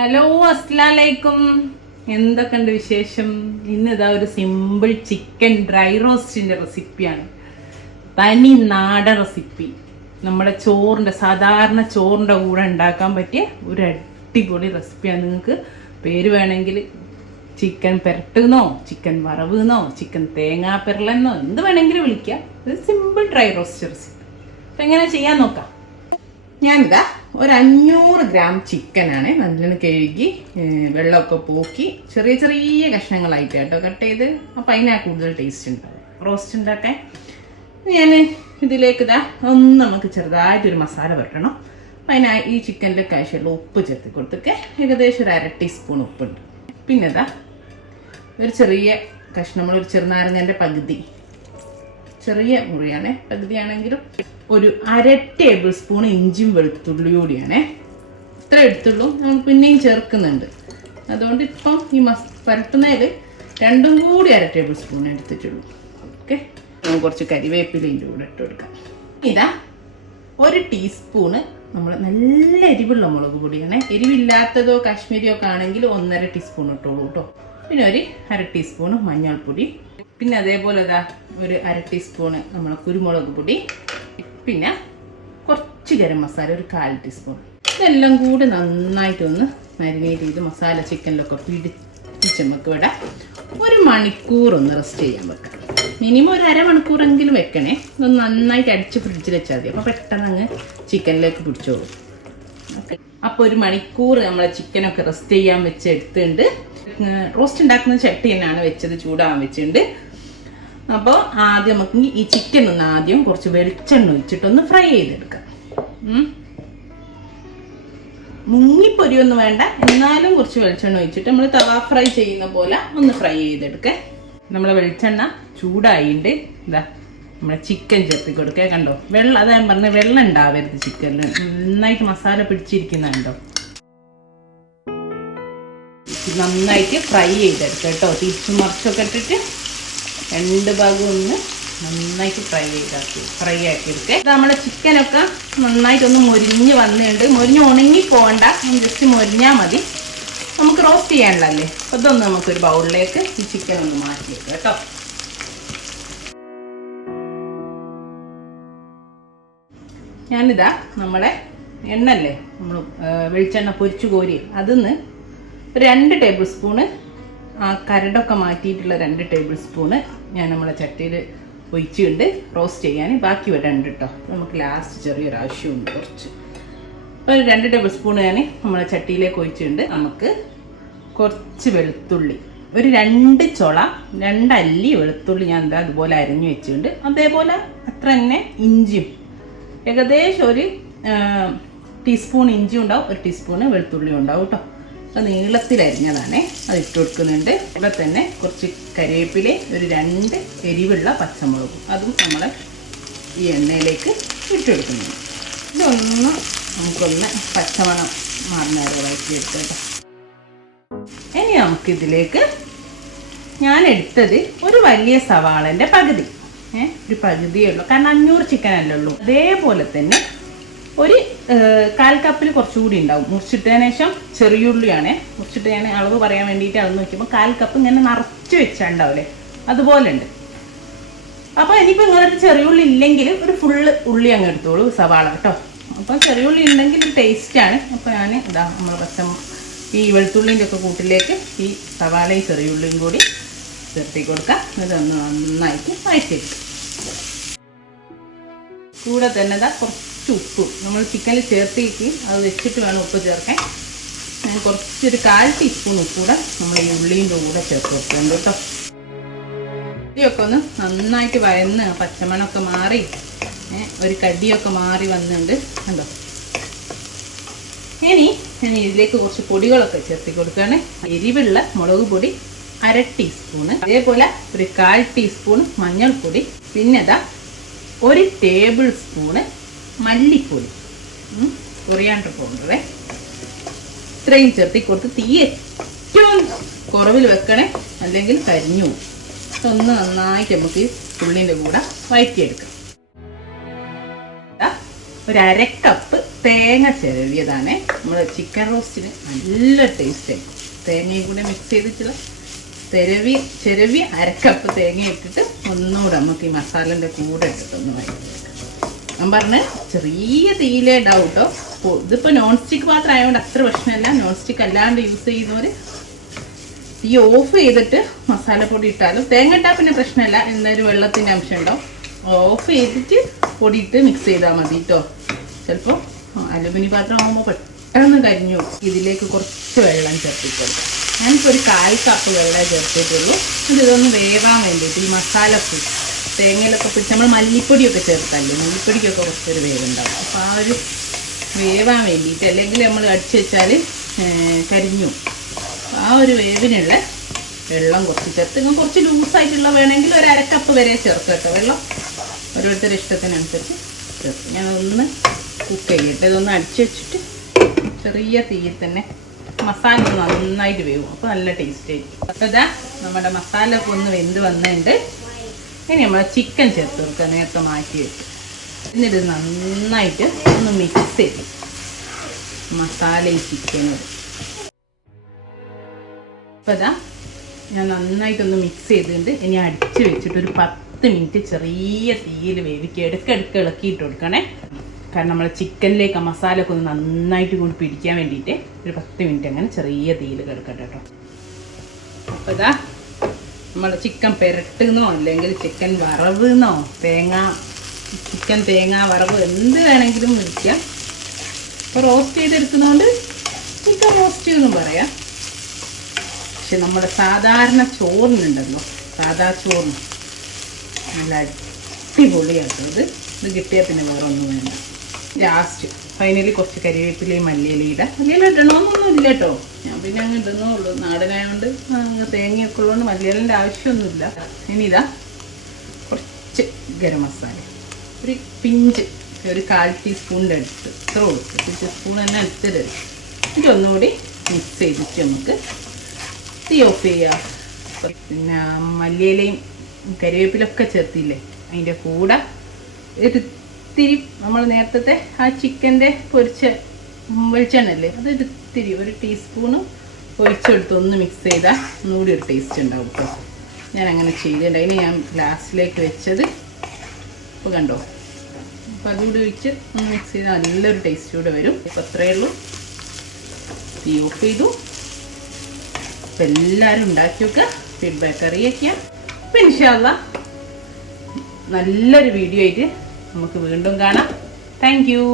Hello അസ്സലാമലൈക്കും. എന്തൊക്കെയുണ്ട് വിശേഷം? ഇന്നിതാ ഒരു സിമ്പിൾ ചിക്കൻ ഡ്രൈ റോസ്റ്റിൻ്റെ റെസിപ്പിയാണ്. തനി നാടൻ റെസിപ്പി. നമ്മുടെ സാധാരണ ചോറിൻ്റെ കൂടെ ഉണ്ടാക്കാൻ പറ്റിയ ഒരു അടിപൊളി റെസിപ്പിയാണ്. നിങ്ങൾക്ക് പേര് വേണമെങ്കിൽ ചിക്കൻ പെരട്ടുന്നോ, ചിക്കൻ വറവെന്നോ, ചിക്കൻ തേങ്ങാ പെരളെന്നോ എന്ത് വേണമെങ്കിലും വിളിക്കാം. ഒരു സിമ്പിൾ ഡ്രൈ റോസ്റ്റ് റെസിപ്പി. അപ്പം എങ്ങനെ ചെയ്യാൻ നോക്കാം. ഞാനിതാ ഒരു 500 ഗ്രാം ചിക്കനാണ് നല്ലോണം കഴുകി വെള്ളമൊക്കെ പോക്കി ചെറിയ ചെറിയ കഷ്ണങ്ങളായിട്ട് കേട്ടോ കട്ട് ചെയ്ത്. അപ്പം അതിനാ കൂടുതൽ ടേസ്റ്റ് ഉണ്ടാവും റോസ്റ്റ് ഉണ്ടാക്കാൻ. ഞാൻ ഇതിലേക്ക് ഒന്ന് നമുക്ക് ചെറുതായിട്ടൊരു മസാല വരട്ടണം. അപ്പം അതിനായി ഈ ചിക്കനിലേക്ക് ആവശ്യമുള്ള ഉപ്പ് ചേർത്ത് കൊടുത്തൊക്കെ ഏകദേശം ഒരു 1/2 ടീസ്പൂൺ ഉപ്പുണ്ട്. പിന്നെ ഒരു ചെറിയ കഷ്ണം, നമ്മളൊരു ചെറുനാരങ്ങൻ്റെ പകുതി, ചെറിയ മുറിയാണ്, പകുതിയാണെങ്കിലും ഒരു 1/2 ടേബിൾ സ്പൂൺ ഇഞ്ചിയും വെളുത്തുള്ളി കൂടിയാണ്. ഇത്ര എടുത്തുള്ളൂ, നമ്മൾ പിന്നെയും ചേർക്കുന്നുണ്ട്. അതുകൊണ്ട് ഇപ്പം ഈ പരട്ടുന്നതിൽ രണ്ടും കൂടി 1/2 ടേബിൾ സ്പൂൺ എടുത്തിട്ടുള്ളൂ. ഓക്കെ, നമുക്ക് കുറച്ച് കരിവേപ്പിലതിൻ്റെ കൂടെ ഇട്ട് കൊടുക്കാം. ഇതാ 1 ടീസ്പൂണ് നമ്മൾ നല്ല എരിവുള്ള മുളക് പൊടിയാണ്. എരിവില്ലാത്തതോ കാശ്മീരിയോ ഒക്കെ ആണെങ്കിൽ 1.5 ടീസ്പൂൺ ഇട്ടോളൂ കേട്ടോ. പിന്നെ ഒരു 1/2 ടീസ്പൂണ് മഞ്ഞൾപ്പൊടി, പിന്നെ അതേപോലെ ഒരു 1/2 ടീസ്പൂണ് നമ്മളെ കുരുമുളക് പൊടി, പിന്നെ കുറച്ച് ഗരം മസാല ഒരു 1/4 ടീസ്പൂൺ. ഇതെല്ലാം കൂടി നന്നായിട്ടൊന്ന് മാരിനേറ്റ് ചെയ്ത് മസാല ചിക്കനിലൊക്കെ പിടിച്ച് നമുക്ക് വിടാം. 1 മണിക്കൂർ ഒന്ന് റെസ്റ്റ് ചെയ്യാൻ വെക്കാം. മിനിമം ഒരു 1/2 മണിക്കൂറെങ്കിലും വെക്കണേ. ഇതൊന്ന് നന്നായിട്ട് അടിച്ച് ഫ്രിഡ്ജിൽ വെച്ചാൽ മതി. അപ്പോൾ പെട്ടെന്ന് അങ്ങ് ചിക്കനിലേക്ക് പിടിച്ചോളൂ. ഓക്കെ, അപ്പോൾ 1 മണിക്കൂർ നമ്മളെ ചിക്കനൊക്കെ റെസ്റ്റ് ചെയ്യാൻ വെച്ചെടുത്തുണ്ട്. റോസ്റ്റ് ഉണ്ടാക്കുന്ന ചട്ടി തന്നെയാണ് വെച്ചത്, ചൂടാൻ വെച്ചിട്ടുണ്ട്. അപ്പോൾ ആദ്യം നമുക്ക് ഈ ചിക്കൻ ഒന്ന് ആദ്യം കുറച്ച് വെളിച്ചെണ്ണ ഒഴിച്ചിട്ടൊന്ന് ഫ്രൈ ചെയ്തെടുക്കാം. മുങ്ങിപ്പൊരിയൊന്നും വേണ്ട, എന്നാലും കുറച്ച് വെളിച്ചെണ്ണ ഒഴിച്ചിട്ട് നമ്മൾ തവ ഫ്രൈ ചെയ്യുന്ന പോലെ ഒന്ന് ഫ്രൈ ചെയ്തെടുക്കുക. നമ്മളെ വെളിച്ചെണ്ണ ചൂടായിട്ടുണ്ട്. നമ്മളെ ചിക്കൻ ചേർത്തി കൊടുക്കുക. കണ്ടോ, അതാ ഞാൻ പറഞ്ഞ വെള്ളം ഉണ്ടാവരുത് ചിക്കനിൽ, നന്നായിട്ട് മസാല പിടിച്ചിരിക്കുന്നുണ്ടോ. നന്നായിട്ട് ഫ്രൈ ചെയ്തെടുക്കുക കേട്ടോ. തിരിച്ചു മറിച്ചൊക്കെ ഇട്ടിട്ട് 2 ഭാഗം ഒന്ന് നന്നായിട്ട് ഫ്രൈ ആക്കി എടുക്കുക. നമ്മുടെ ചിക്കനൊക്കെ നന്നായിട്ടൊന്ന് മൊരിഞ്ഞ് വന്നിട്ടുണ്ട്. മൊരിഞ്ഞ് ഉണങ്ങി പോകണ്ട, ജസ്റ്റ് മൊരിഞ്ഞാൽ മതി. നമുക്ക് റോസ്റ്റ് ചെയ്യാനുള്ളതല്ലേ. അപ്പോൾ ഇതൊന്ന് നമുക്കൊരു ബൗളിലേക്ക് ഈ ചിക്കൻ ഒന്ന് മാറ്റി വെക്കുക കേട്ടോ. ഞാനിതാ നമ്മുടെ എണ്ണല്ലേ, നമ്മൾ വെളിച്ചെണ്ണ പൊരിച്ചു കോരി അതിന്ന് 2 ടേബിൾ സ്പൂണ് കരടൊക്കെ മാറ്റിയിട്ടുള്ള 2 ടേബിൾ സ്പൂണ് ഞാൻ നമ്മളെ ചട്ടിയിൽ ഒഴിച്ചുകൊണ്ട് റോസ്റ്റ് ചെയ്യാൻ ബാക്കി വരണ്ട് കേട്ടോ. നമുക്ക് ലാസ്റ്റ് ചെറിയൊരു ആവശ്യമുണ്ട് കുറച്ച്. അപ്പോൾ 2 ടേബിൾ സ്പൂൺ ഞാൻ നമ്മളെ ചട്ടിയിലേക്ക് ഒഴിച്ചിട്ടുണ്ട്. നമുക്ക് കുറച്ച് വെളുത്തുള്ളി, ഒരു 2 അല്ലി വെളുത്തുള്ളി ഞാൻ അതുപോലെ അരിഞ്ഞു വെച്ചിട്ടുണ്ട്. അതേപോലെ അത്ര തന്നെ ഇഞ്ചിയും, ഏകദേശം ഒരു ടീസ്പൂൺ ഇഞ്ചി ഉണ്ടാവും, 1 ടീസ്പൂണ് വെളുത്തുള്ളി ഉണ്ടാവും കേട്ടോ. അത് നീളത്തിലരിഞ്ഞതാണ്, അത് ഇട്ട് കൊടുക്കുന്നുണ്ട്. ഇവിടെ തന്നെ കുറച്ച് കരിവേപ്പില, ഒരു 2 എരിവുള്ള പച്ചമുളകും അതും നമ്മൾ ഈ എണ്ണയിലേക്ക് ഇട്ട് കൊടുക്കുന്നുണ്ട്. ഇതൊന്ന് നമുക്കൊന്ന് പച്ചമണം മാറുന്ന വരെ വഴറ്റിയെടുക്കാം കേട്ടോ. ഇനി നമുക്കിതിലേക്ക് ഞാൻ എടുത്തത് ഒരു വലിയ സവാളൻ്റെ പകുതി, ഒരു പകുതിയേ ഉള്ളൂ, കാരണം 500 ചിക്കൻ അല്ലേ ഉള്ളൂ. അതേപോലെ തന്നെ ഒരു 1/4 കപ്പിൽ കുറച്ചുകൂടി ഉണ്ടാവും. മുറിച്ചിട്ടതിന് ശേഷം ചെറിയുള്ളിയാണ് മുറിച്ചിട്ട്, ഞാൻ അളവ് പറയാൻ വേണ്ടിയിട്ട് അളന്ന് നോക്കിയപ്പോൾ 1/4 കപ്പ് ഇങ്ങനെ നിറച്ച് വെച്ചാണ്ടാവില്ലേ, അതുപോലെ ഉണ്ട്. അപ്പോൾ ഇനിയിപ്പോൾ നിങ്ങളുടെ ചെറിയുള്ളി ഇല്ലെങ്കിൽ ഒരു ഫുള്ള് ഉള്ളി അങ്ങ് എടുത്തോളൂ, സവാള കേട്ടോ. അപ്പോൾ ചെറിയുള്ളി ഉണ്ടെങ്കിൽ ടേസ്റ്റാണ്. അപ്പോൾ ഞാൻ നമ്മൾ ഈ വെളുത്തുള്ളിൻ്റെ ഒക്കെ കൂട്ടിലേക്ക് ഈ സവാളയും ചെറിയുള്ളിയും കൂടി ചേർത്തി കൊടുക്കാം. ഇതൊന്ന് നന്നായിട്ട് വഴറ്റിയെടുക്കും. കൂടെ തന്നെ കുറച്ച് ഉപ്പും നമ്മൾ ചിക്കനിൽ ചേർത്തേക്ക് അത് വെച്ചിട്ട് വേണം ഉപ്പ് ചേർക്കാൻ. ഞാൻ കുറച്ചൊരു 1/4 ടീസ്പൂൺ ഉപ്പ് കൂടെ നമ്മൾ ഈ ഉള്ളിൻ്റെ കൂടെ ചേർത്ത് വെക്കുന്നുണ്ട് കേട്ടോ. ഇതൊക്കെ ഒന്ന് നന്നായിട്ട് വയന്ന് പച്ചമണമൊക്കെ മാറി ഒരു കടിയൊക്കെ മാറി വന്നിട്ടുണ്ട് കണ്ടോ. ഇനി ഞാൻ ഇതിലേക്ക് കുറച്ച് പൊടികളൊക്കെ ചേർത്തി കൊടുക്കുകയാണ്. എരിവുള്ള മുളക് പൊടി 1/2 ടീസ്പൂണ്, അതേപോലെ ഒരു 1/4 ടീസ്പൂൺ മഞ്ഞൾപ്പൊടി, പിന്നെ 1 ടേബിൾ സ്പൂണ് മല്ലിപ്പൊടി, കൊറിയാണ്ടർ പൗഡറേ, ഇത്രയും ചേർത്തി കൊടുത്ത് തീ ഏറ്റവും കുറവിൽ വെക്കണേ, അല്ലെങ്കിൽ കരിഞ്ഞു പോകും. ഒന്ന് നന്നായിട്ട് നമുക്ക് ഉള്ളിൻ്റെ കൂടെ വഴറ്റിയെടുക്കാം. ഒരു 1/2 കപ്പ് തേങ്ങ ചിരവിയതാണ്. നമ്മൾ ചിക്കൻ റോസ്റ്റിന് നല്ല ടേസ്റ്റായി. തേങ്ങയും കൂടെ മിക്സ് ചെയ്തിട്ടുള്ള ചിരവി അരക്കപ്പ് തേങ്ങ ഇട്ടിട്ട് ഒന്നുകൂടെ നമുക്ക് ഈ മസാലൻ്റെ കൂടെ ഇട്ടിട്ടൊന്ന് വഴറ്റിയെടുക്കാം. ഞാൻ പറഞ്ഞ് ചെറിയ തീയിലേ ഉണ്ടാവും കേട്ടോ. ഇതിപ്പോൾ നോൺ സ്റ്റിക്ക് പാത്രം ആയതുകൊണ്ട് അത്ര പ്രശ്നമില്ല. നോൺ സ്റ്റിക്ക് അല്ലാണ്ട് യൂസ് ചെയ്യുന്നവർ തീ ഓഫ് ചെയ്തിട്ട് മസാലപ്പൊടി ഇട്ടാലും, തേങ്ങ ഇട്ടാൽ പിന്നെ പ്രശ്നമില്ല, എന്തായാലും വെള്ളത്തിൻ്റെ അംശം ഉണ്ടാവും. ഓഫ് ചെയ്തിട്ട് പൊടിയിട്ട് മിക്സ് ചെയ്താൽ മതി കേട്ടോ. ചിലപ്പോൾ അലുമിനിയം പാത്രം ആകുമ്പോൾ പെട്ടെന്ന് കരിഞ്ഞു. ഇതിലേക്ക് കുറച്ച് വെള്ളം ചേർത്തിട്ടുണ്ട്. ഞാനിപ്പോൾ ഒരു 1/4 കപ്പ് വെള്ളം ചേർത്തിട്ടുള്ളൂ. ഇതൊന്ന് വേവാൻ വേണ്ടിയിട്ട് ഈ മസാലപ്പ് തേങ്ങയിലൊക്കെ പിടിച്ച് നമ്മൾ മല്ലിപ്പൊടിയൊക്കെ ചേർത്തല്ലേ, മല്ലിപ്പൊടിക്കൊക്കെ കുറച്ചൊരു വേവുണ്ടാവും. അപ്പോൾ ആ ഒരു വേവാൻ വേണ്ടിയിട്ട്, അല്ലെങ്കിൽ നമ്മൾ അടിച്ച് വെച്ചാൽ കരിഞ്ഞു. ആ ഒരു വേവിനുള്ള വെള്ളം കുറച്ച് ചേർത്ത്, കുറച്ച് ലൂസായിട്ടുള്ള വേണമെങ്കിൽ ഒരു 1/2 കപ്പ് വരെ ചേർക്കാം കേട്ടോ. വെള്ളം ഓരോരുത്തരുടെ ഇഷ്ടത്തിനനുസരിച്ച് ചേർത്ത് ഞാനതൊന്ന് കുക്ക് ചെയ്യട്ടെ. ഇതൊന്ന് അടിച്ച് വെച്ചിട്ട് ചെറിയ തീയിൽ തന്നെ മസാല നന്നായിട്ട് വേവും. അപ്പോൾ നല്ല ടേസ്റ്റ് ആയിരിക്കും. അപ്പോൾ ഇതാ നമ്മുടെ മസാല ഒക്കെ ഒന്ന് വെന്ത് വന്നിട്ടുണ്ട്. ഇനി നമ്മൾ ചിക്കൻ ചേർത്ത് കൊടുക്കുക, നേരത്തെ മാറ്റി വെച്ച്. എന്നിട്ട് നന്നായിട്ട് ഒന്ന് മിക്സ് ചെയ്ത് മസാലയും ചിക്കനും. അപ്പോൾ ഇതാ ഞാൻ നന്നായിട്ടൊന്ന് മിക്സ് ചെയ്തിട്ടുണ്ട്. ഇനി അടിച്ച് വെച്ചിട്ട് ഒരു 10 മിനിറ്റ് ചെറിയ തീയിൽ വേവിക്കുക. ഇടയ്ക്കിടയ്ക്ക് ഇളക്കിയിട്ട് കൊടുക്കണേ. കാരണം നമ്മൾ ചിക്കനിലേക്ക് ആ മസാല ഒക്കെ ഒന്ന് നന്നായിട്ട് കൊണ്ട് പിടിക്കാൻ വേണ്ടിയിട്ട് ഒരു 10 മിനിറ്റ് അങ്ങനെ ചെറിയ തീയിൽ കിടക്കട്ടെ കേട്ടോ. അപ്പോൾ ഇതാ നമ്മൾ ചിക്കൻ പെരട്ടുന്നോ അല്ലെങ്കിൽ ചിക്കൻ വറവെന്നോ ചിക്കൻ തേങ്ങ വറവ് എന്ത് വേണമെങ്കിലും വിളിക്കാം. ഇപ്പോൾ റോസ്റ്റ് ചെയ്തെടുക്കുന്നതുകൊണ്ട് ചിക്കൻ റോസ്റ്റ് എന്നും പറയാം. പക്ഷെ നമ്മുടെ സാധാരണ ചോറിനുണ്ടല്ലോ, സാധാ ചോറിന് നല്ല അടിപൊളിയാക്കുന്നത്. ഇത് കിട്ടിയാൽ പിന്നെ വേറെ ഒന്നും വേണ്ട. ലാസ്റ്റ് ഫൈനലി കുറച്ച് കരിവേപ്പിലയും മല്ലിയില ഇടണമെന്നൊന്നും ഇല്ല കേട്ടോ. ഞാൻ പിന്നെ അങ്ങ് ഇടുന്നേ ഉള്ളൂ. നാടനായതുകൊണ്ട് തേങ്ങയൊക്കെ ഉള്ളതുകൊണ്ട് മല്ലിയിലിൻ്റെ ആവശ്യമൊന്നുമില്ല. ഇനി ഇതാ കുറച്ച് ഗരം മസാല, ഒരു പിഞ്ച്, ഒരു 1/4 ടീസ്പൂണിൻ്റെ അടുത്ത് ഇത്ര കൊടുത്ത്, 1 ടീസ്പൂൺ തന്നെ എടുത്തിട്ട് ഇതൊന്നുകൂടി മിക്സ് ചെയ്തിട്ട് നമുക്ക് തീ ഓഫ് ചെയ്യുക. പിന്നെ മല്ലിയിലയും കരിവേപ്പിലൊക്കെ ചേർത്തില്ലേ, അതിൻ്റെ കൂടെ ഒരിത്തിരി നമ്മൾ നേരത്തെ ആ ചിക്കൻ്റെ പൊരിച്ച വെളിച്ചെണ്ണല്ലേ, അത് ഒരിത്തിരി 1 ടീസ്പൂണ് ഒഴിച്ചെടുത്ത് ഒന്ന് മിക്സ് ചെയ്താൽ ഒന്നുകൂടി ഒരു ടേസ്റ്റ് ഉണ്ടാവും കേട്ടോ. ഞാൻ അങ്ങനെ ചെയ്തിട്ടുണ്ട്. അതിന് ഞാൻ ഗ്ലാസ്സിലേക്ക് വെച്ചത് ഇപ്പോൾ കണ്ടോ. അപ്പോൾ അതുകൂടി ഒഴിച്ച് ഒന്ന് മിക്സ് ചെയ്താൽ നല്ലൊരു ടേസ്റ്റ് കൂടെ വരും. ഇപ്പോൾ അത്രയേ ഉള്ളൂ. തീ ഓഫ് ചെയ്തു. അപ്പോൾ എല്ലാവരും ഉണ്ടാക്കി വെക്കുക, ഫീഡ്ബാക്ക് അറിയിക്കുക. അപ്പോൾ ഇൻഷാ അല്ലാ നല്ലൊരു വീഡിയോ ആയിട്ട് നമുക്ക് വീണ്ടും കാണാം. Thank you.